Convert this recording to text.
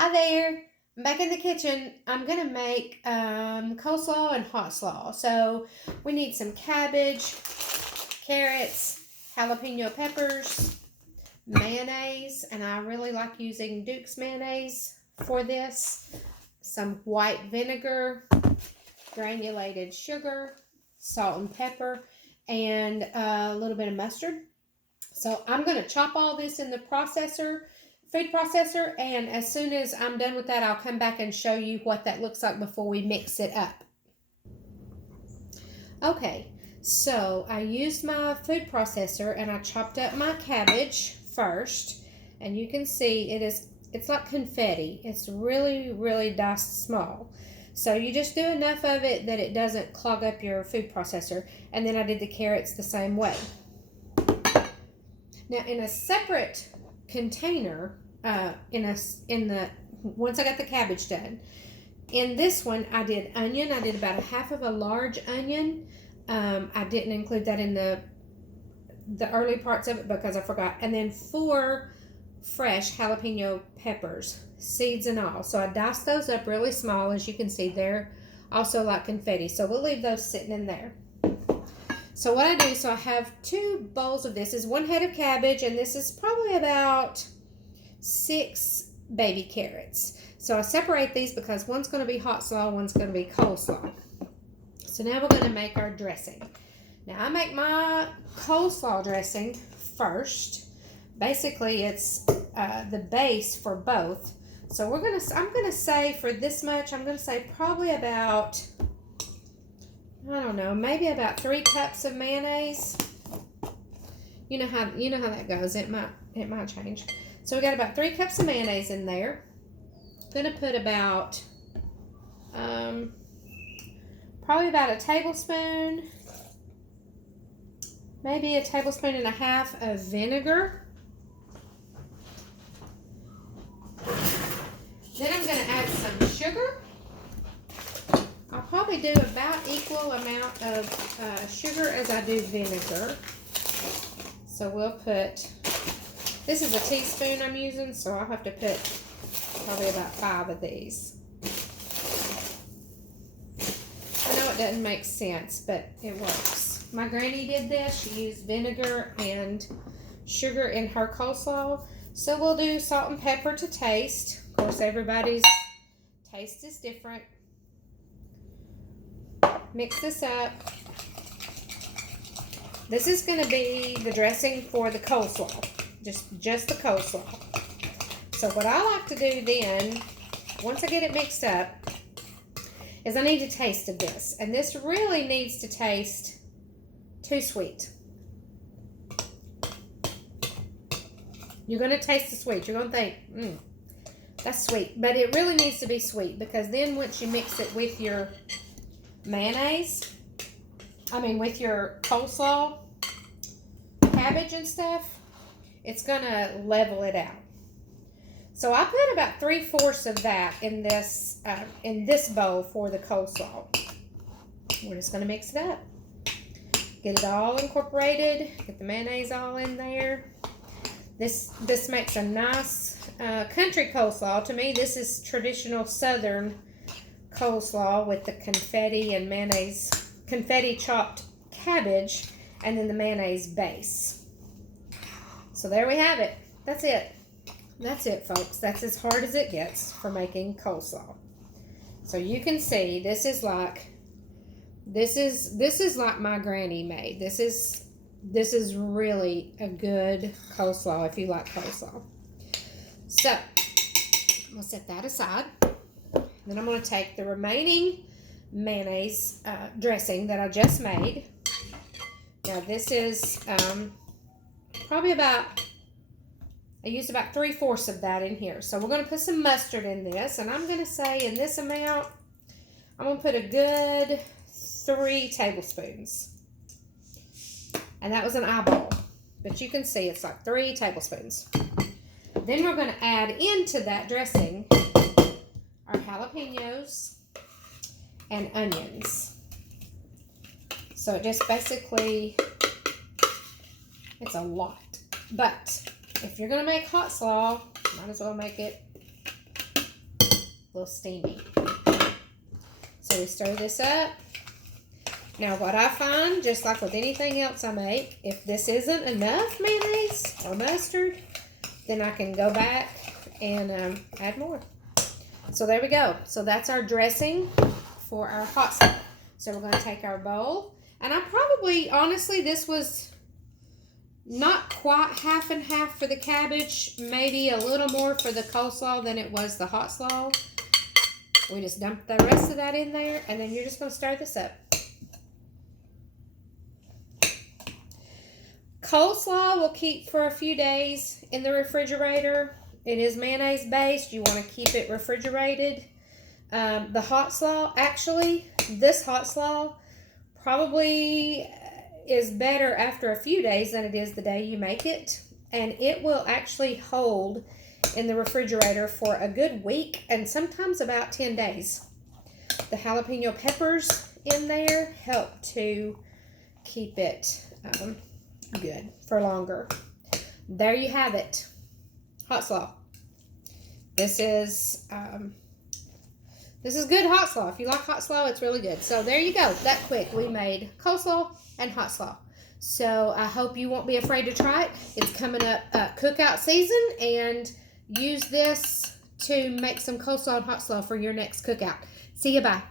Hi there. I'm back in the kitchen. I'm going to make coleslaw and hot slaw. So we need some cabbage, carrots, jalapeno peppers, mayonnaise, and I really like using Duke's mayonnaise for this, some white vinegar, granulated sugar, salt and pepper, and a little bit of mustard. So I'm going to chop all this in the food processor, and as soon as I'm done with that, I'll come back and show you what that looks like before we mix it up. Okay, so I used my food processor and I chopped up my cabbage first, and you can see it's like confetti. It's really, really diced small. So you just do enough of it that it doesn't clog up your food processor. And then I did the carrots the same way. Now in a separate container, once I got the cabbage done, in this one I did onion. I did about a half of a large onion. I didn't include that in the early parts of it because I forgot. And then 4 fresh jalapeno peppers, seeds and all. So I diced those up really small. As you can see, they're also like confetti. So we'll leave those sitting in there. So what I do, so I have 2 bowls of this. Is 1 head of cabbage, and this is probably about 6 baby carrots. So I separate these because one's going to be hot slaw, one's going to be coleslaw. So now we're going to make our dressing. Now I make my coleslaw dressing first. Basically, it's the base for both. So I'm going to say for this much, I'm going to say probably about, I don't know, maybe about 3 cups of mayonnaise. You know how that goes. It might change. So we got about 3 cups of mayonnaise in there. I'm gonna put about probably about a tablespoon, maybe a tablespoon and a half of vinegar. Then I'm gonna add some sugar. I'll probably do about equal amount of sugar as I do vinegar. So we'll put, this is a teaspoon I'm using, so I'll have to put probably about 5 of these. I know it doesn't make sense, but it works. My granny did this. She used vinegar and sugar in her coleslaw. So we'll do salt and pepper to taste. Of course, everybody's taste is different. Mix this up. This is going to be the dressing for the coleslaw, just the coleslaw. So what I like to do then, once I get it mixed up, is I need to taste of this. And this really needs to taste too sweet. You're going to taste the sweet. You're going to think, that's sweet. But it really needs to be sweet, because then once you mix it with your mayonnaise, with your coleslaw, cabbage and stuff, it's going to level it out. So I put about 3/4 of that in this bowl for the coleslaw. We're just going to mix it up. Get it all incorporated. Get the mayonnaise all in there. This makes a nice country coleslaw. To me, this is traditional Southern coleslaw with the confetti and mayonnaise, confetti chopped cabbage, and then the mayonnaise base. So there we have it. That's it. That's it, folks. That's as hard as it gets for making coleslaw. So you can see this is like my granny made. This is really a good coleslaw if you like coleslaw. So we'll set that aside. Then I'm going to take the remaining mayonnaise dressing that I just made. Now this is probably about, I used about 3/4 of that in here. So we're going to put some mustard in this, and I'm going to say in this amount, I'm going to put a good 3 tablespoons. And that was an eyeball, but you can see it's like 3 tablespoons. Then we're going to add into that dressing our jalapenos and onions. So it just basically, it's a lot. But if you're going to make hot slaw, might as well make it little steamy. So we stir this up. Now what I find, just like with anything else I make, if this isn't enough mayonnaise or mustard, then I can go back and add more. So there we go. So that's our dressing for our hot sauce. So we're going to take our bowl. And I probably, honestly, this was not quite half and half for the cabbage. Maybe a little more for the coleslaw than it was the hot slaw. We just dump the rest of that in there. And then you're just going to stir this up. Coleslaw will keep for a few days in the refrigerator. It is mayonnaise based. You want to keep it refrigerated. The hot slaw, actually, this hot slaw probably is better after a few days than it is the day you make it. And it will actually hold in the refrigerator for a good week and sometimes about 10 days. The jalapeno peppers in there help to keep it good for longer. There you have it. Hot slaw. This is good hot slaw. If you like hot slaw, it's really good. So there you go. That quick. We made coleslaw and hot slaw. So I hope you won't be afraid to try it. It's coming up cookout season, and use this to make some coleslaw and hot slaw for your next cookout. See you. Bye.